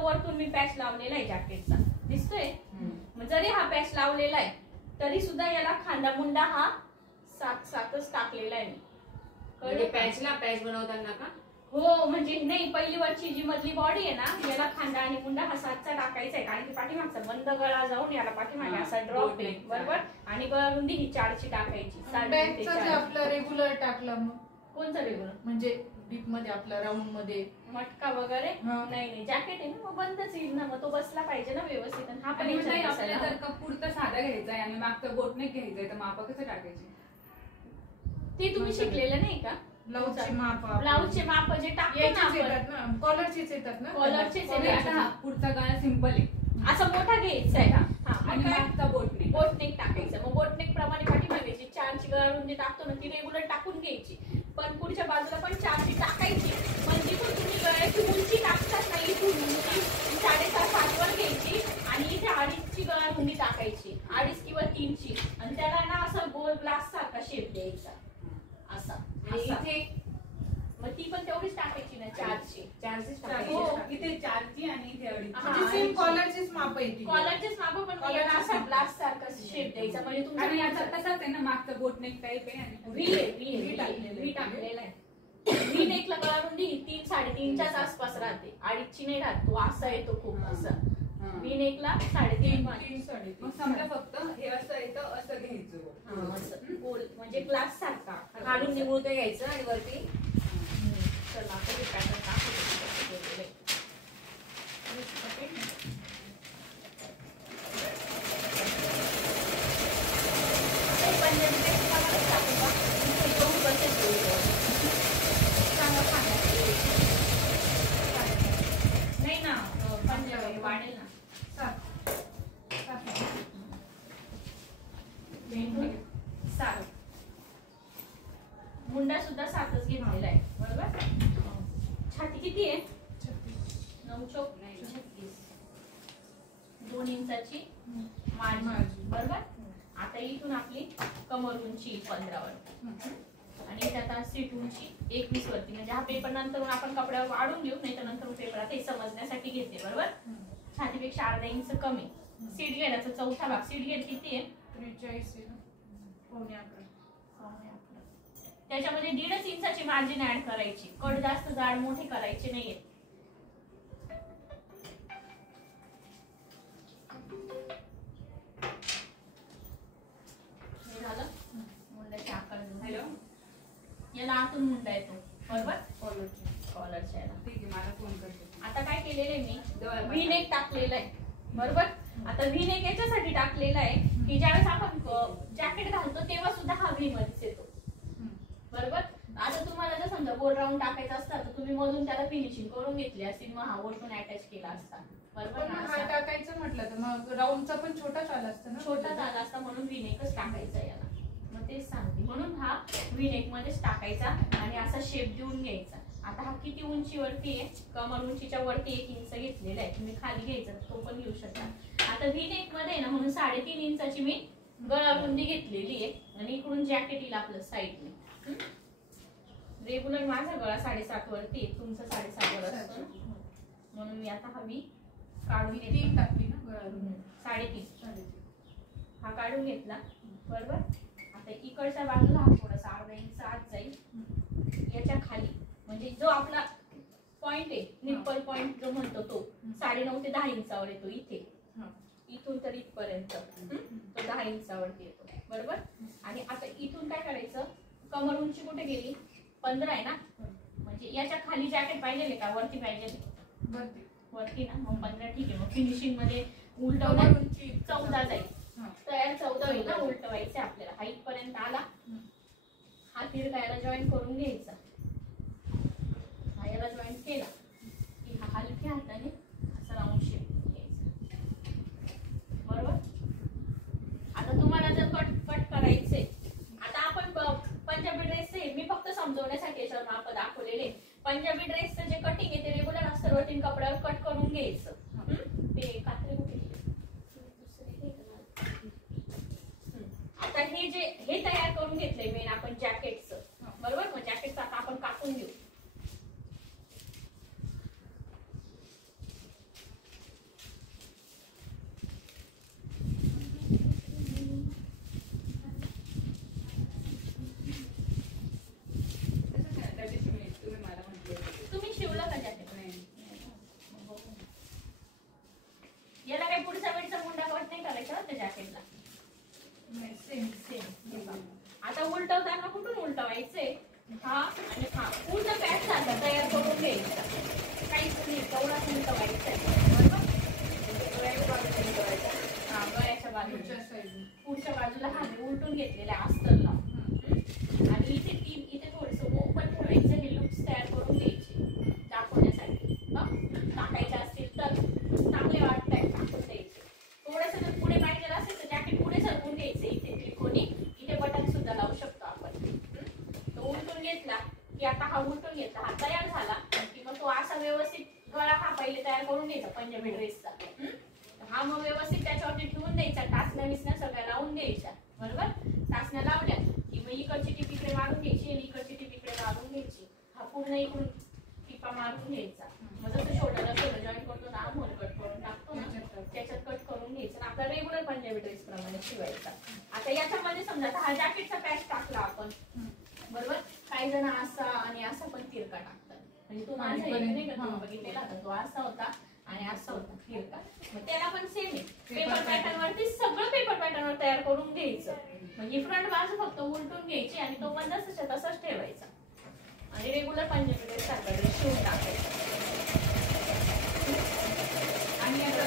वरतून मी पॅच लावलेला आहे जॅकेटचा, दिसतोय. मग जरी हा पॅच लावलेला आहे तरी सुद्धा याला खांदा मुंडा हा 7-7च टाकलेला आहे मी. पॅचला पॅच बनवताना का? हो, म्हणजे नाही, पहिली वरची जी मधली बॉडी आहे ना याला खांदा आणि मुंडा हा 7चा टाकायचा आहे, कारण की पाठीमागचा बंद गळा जाऊन याला पाठीमागे असा ड्रॉप आहे, बरोबर. आणि गळारुंदी ही 4ची टाकायची. आपलं रेग्युलर टाकलं मग कोणतं रेग्युलर म्हणजे डीप मध्ये आपला राऊंड मध्ये मटका वगैरे नाही, जॅकेट आहे ना मग बंदच येईल ना, मग तो बसला पाहिजे ना व्यवस्थित. हा पण आपल्याला जर का पुढचा साधा घ्यायचा आहे आणि मागचं बोटनेक घ्यायचंय तर माप कसं टाकायचे ते तुम्ही शिकलेलं नाही का? ब्लाऊजचे माप जे टाकतो ना कॉलरचेच येतात ना, कॉलरचेच. आता पुढचा गळा सिंपल आहे, असा मोठा घ्यायचा आहे आणि मागचा बोटनेक टाकायचं. मग बोटनेक प्रमाणे पाठीमागायची 4ची गळारुंदी टाकतो ना ती रेग्युलर टाकून घ्यायची, पण पुढच्या बाजूला पण 4ची टाकायची. म्हणजे तुम्ही गळ्याची उंची टाकतात ना इथून 7.5 वर घ्यायची आणि इथे 2.5ची गळारुंदी टाकायची, 2.5 किंवा 3ची, आणि त्याला ना असं गोल ग्लास सारखा शेप द्यायचा असा. इथे मग ती पण तेवढीच टाकायची ना 4ची. इथे 4ची आणि इथे 2.5. कॉलरचीच माप येते, कॉलरचीच माप, पण असा ग्लास सारखा शेप द्यायचा. म्हणजे तुमचा याचा तसाच आहे ना, मागचा बोटनेक टाईप आहे आणि व्ही टाकलेला आहे. व्ही नेकला गळारुंदी 3-3.5च्याच आसपास राहते, 2.5ची नाही राहत. तो असा येतो खूप असा. व्ही नेकला 3.5. मग समजा फक्त हे असं येतं, असं घ्यायचं गोल म्हणजे ग्लास सारखा काढून निमुळतं घ्यायचं आणि वरती. चला आता हे पॅटर्न दाखवते. नाही ना पंजाबी वाढेल ना. 7 मुंडा सुद्धा 7च घेतलेला आहे, बरोबर. छाती किती आहे? 9 चौक 36, 2 इंचाची मार्जिन, बरोबर. आता इथून आपली कमर उंची 15 वर आणि त्यात सीट उंची 21 वरती. म्हणजे हा पेपर नंतर आपण कपड्यावर वाढून घेऊ, नाही तर नंतर पेपर आता हे समजण्यासाठी घेते, बरोबर. छातीपेक्षा अर्धा इंच कमी. सीट घेण्याचा चौथा भाग. सीट घेत किती आहे? 43 पावणे 11. त्याच्यामध्ये 1.5 इंचाची मार्जिन ऍड करायची. कट जास्त जाड मोठे करायचे नाहीये. हे झालं मुंड्याचे आकार. हॅलो, याला आतून मुंडा येतो, बरोबर. कॉलरच्या याला ठीक आहे, मला फोन करते. आता काय केलेलं आहे मी, व्ही नेक टाकलेलं आहे, बरोबर. आता व्ही नेक याच्यासाठी टाकलेला आहे की ज्यावेळेस आपण जॅकेट घालतो तेव्हा सुद्धा हा व्ही मध्येच येतो, बरोबर. आता तुम्हाला जर समजा गोल राऊंड टाकायचा असता तर तुम्ही मधून त्याला फिनिशिंग करून घेतली असती, मग हा वरतून अटॅच केला असता, बरोबर. हा टाकायचं म्हटलं तर मग राऊंडचा पण छोटाच आला असता ना, छोटाच आला असता, म्हणून व्ही नेकच टाकायचा याला. मग तेच सांगते, म्हणून हा व्ही नेक मध्येच टाकायचा आणि असा शेप देऊन घ्यायचा. आता हा किती उंचीवरती आहे? कमर उंचीच्या वरती 1 इंच घेतलेला आहे. तुम्ही खाली घ्यायचा तो पण घेऊ शकता. आता व्ही नेक मध्ये ना म्हणून 3.5 इंचाची मी गळारुंदी घेतलेली आहे आणि इकडून जॅकेट येईल आपलं साईडने. रेग्युलर माझा गळा 7.5 वरती आहे, तुमचा 7.5 वर असतो, म्हणून मी आता हा व्ही काढून 3 टाकली ना गळारुंदी. 3.5 हा काढून घेतला, बरोबर. आता इकडच्या बाजूला हा थोडासा अर्धा इंच आत जाईल. याच्या खाली म्हणजे जो आपला पॉइंट आहे, निप्पल पॉइंट जो म्हणतो तो 9.5 ते 10 इंचावर येतो. इथे इथून तर इथपर्यंत तो 10 इंचावरती येतो, बरोबर. आणि आता इथून काय करायचं, कमर उंची कुठे गेली? 15 आहे ना. म्हणजे याच्या खाली जॅकेट पाहिजे का वरती पाहिजे? वरती ना, मग 15 ठीक आहे. मग फिनिशिंग मध्ये उलटवणार 14 जाईल, तयार 14 होईल ना. उलटवायचं आपल्याला. हा इथपर्यंत आला, हा तिरकायला जॉईन करून घ्यायचा. हा याला जॉईन केला की हा हलक्या हाताने असा राऊंड शेप घ्यायचा, बरोबर. आता तुम्हाला जर कट करायचे, आता आपण पंजाबी ड्रेस मी फक्त समजवण्यासाठी याच्यावर माप दाखवलेले. पंजाबी ड्रेसचं जे कटिंग आहे ते रेग्युलर असतं, रुटीन कपड्यावर कट करून घ्यायचं. ते कात्रे कुठे? आता हे तयार करून घेतलंय मेन आपण जॅकेटचं, बरोबर. मग जॅकेटचं आता आपण कापून घेऊ. चांगले वाटतंय टाकून द्यायचे. थोडंसं जर पुढे पाहिजे असेल तर जॅकेट पुढे सरकून घ्यायचं. इथे त्रिकोणी इथे बटन सुद्धा लावू शकतो आपण. तो उलटून घेतला की आता हा उलटून घेतला, हा तयार झाला की मग तो असा व्यवस्थित गळा हा पहिले तयार करून घ्यायचा पंजाबी ड्रेसचा. हा मग व्यवस्थित त्याच्यावरती ठेवून द्यायचा. टाचण्या विसण्या सगळ्या लावून द्यायच्या. बरोबर. टाचण्या लावल्या की मग इकडची टीप इकडे मारून घ्यायची आणि इकडची टीप इकडे मारून घ्यायची. हा पूर्ण इकडून टिपा मारून घ्यायचा. मग जसं शोल्डरला शोल्डर जॉईन करतो ना, आर्महोल कट करून टाकतो ना, त्याच्यात कट करून घ्यायचं. आपला रेग्युलर पंजाबी ड्रेस प्रमाणे शिवायचा. आता याच्यामध्ये समजा आता हा जॅकेटचा पॅच टाकला आपण, बरोबर. काही जण असा आणि असा पण तिरका टाकतात. म्हणजे तू माझ्या इथे नाही का तुम्ही बघितलेला होता, तो असा होता आणि असा होता तिरका. मग त्याला पण सेम आहे. पेपर पॅटर्न वरती सगळं पेपर पॅटर्न वर तयार करून घ्यायचं. म्हणजे फ्रंट बाजू फक्त उलटून घ्यायची आणि तो पण तसंच ठेवायचा आणि रेग्युलर पंजाबी ड्रेस सारखा ड्रेस शिवून टाकायचा. आणि याचं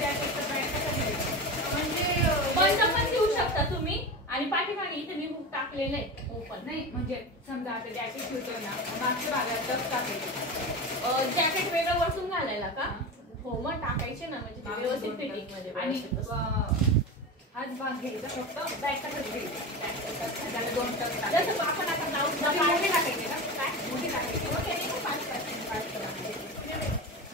जॅकेटचं पॅन्ट कसं घ्यायचं म्हणजे बंद पण देऊ शकता तुम्ही आणि पाठीमागे इथे मी हुक टाकलेलं आहे ओपन. नाही म्हणजे समजा आता जॅकेट शिवतोय ना, मागच्या भागात टक्स टाकायचं. जॅकेट वेगळं वरतून घालायला का? हो मग टाकायचे ना, म्हणजे ते व्यवस्थित फिटिंग मध्ये. आणि हाच भाग घ्यायचा फक्त बॅगचा खाली घ्यायचा. त्याला 2 टक्स टाकायचे. जसं आपण आता ब्लाऊज मोठी टाकायचे का? काय मोठी टाकायची.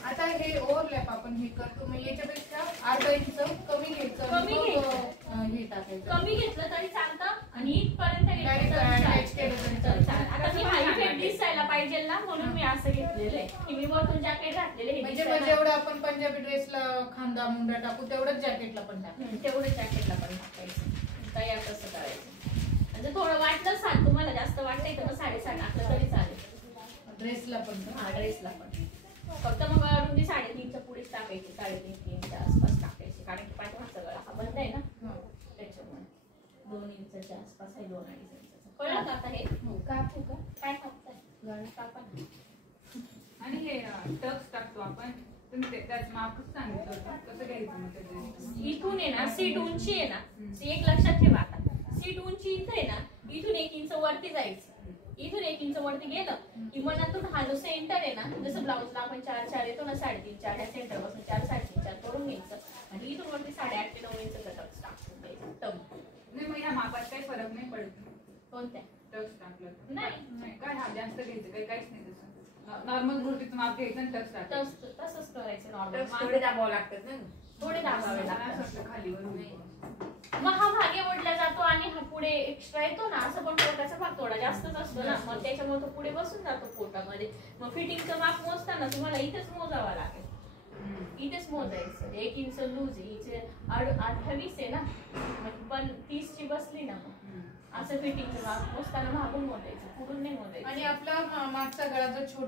आता हे ओव्हरलॅप आपण हे करतो, मग याच्यापेक्षा अर्धा इंच कमी घ्यायचं. कमी मग, घ्यायचं. हे टाकायचं. कमी घेतलं तरी चालतं आणि इथपर्यंत Direct attach केलं तरी चालतं. आता मी हाई फेट दिसायला पाहिजे ना, म्हणून मी असं घेतलेलं आहे की मी वरतून जॅकेट घातलेलं आहे. म्हणजे जेवढं आपण पंजाबी ड्रेसला खांदा मुंडा टाकू तेवढंच जॅकेटला पण टाकू. तेवढं जॅकेटला पण टाकायचं. तयार कसं करायचं. म्हणजे थोडं वाटलं सात तुम्हाला जास्त वाटतंय तर मग 7.5 टाकलं तरी चालेल. ड्रेसला पण का? हा ड्रेसला पण फक्त मग रुंदी 3.5च्या पुढेच टाकायची. 3.5-3च्या आसपास टाकायची. कारण की पाठीमागचा गळा हा बंद आहे ना, त्याच्यामुळे 2 इंचच्या आसपास आहे. 2-2.5 इंचाचा. कळलं का आता हे? कापू का? काय टाकताय? गळा कापा. आणि हे टक्स टाकतो आपण. तुम्ही त्याच मापच सांगितलं होतं कसं घ्यायचं मग ते. इथून आहे ना सीट उंची आहे ना, एक लक्षात ठेवा. आता सीट उंची इथे आहे ना, इथून 1 इंच वरती जायचं. इथून 1 इंच वरती गेलं की मनातून हा जो सेंटर आहे ना, जसं ब्लाऊजला आपण 4-4 येतो ना, 3.5-4 ह्या सेंटर पासून 4-3.5-4 करून घ्यायचं आणि इथून वरती 8.5 ते 9 इंचचा टक्स टाकून द्यायचा. टम. नाही मग ह्या मापात काही फरक नाही पडत. कोणत्या? टक्स टाकलं तर. नाही. काय हा जास्त घ्यायचं काहीच नाही तसं. नॉर्मल कुर्तीचं माप घ्यायचं आणि टक्स टाकायचं. तसंच करायचं नॉर्मल. थोडे दाबावं लागतात ना. थोडे दाबावे लागतात. खालीवर मग हा भागे ओढला जातो आणि हा पुढे एक्स्ट्रा येतो ना, असं पण पोटाचा भाग थोडा जास्तच असतो ना, मग त्याच्यामुळे तो पुढे बसून जातो पोटामध्ये. मग फिटिंगचं माप मोजताना तुम्हाला इथेच मोजावा लागेल. इथेच मोजायचं. 1 इंच लूज आहे, इथे 28 आहे ना, पण 30 ची बसली ना, मग असं फिटिंगचं माप मोजताना मागून मोजायचं, पुढून नाही मोजायचं. आणि आपला मागचा गळा जो छोटा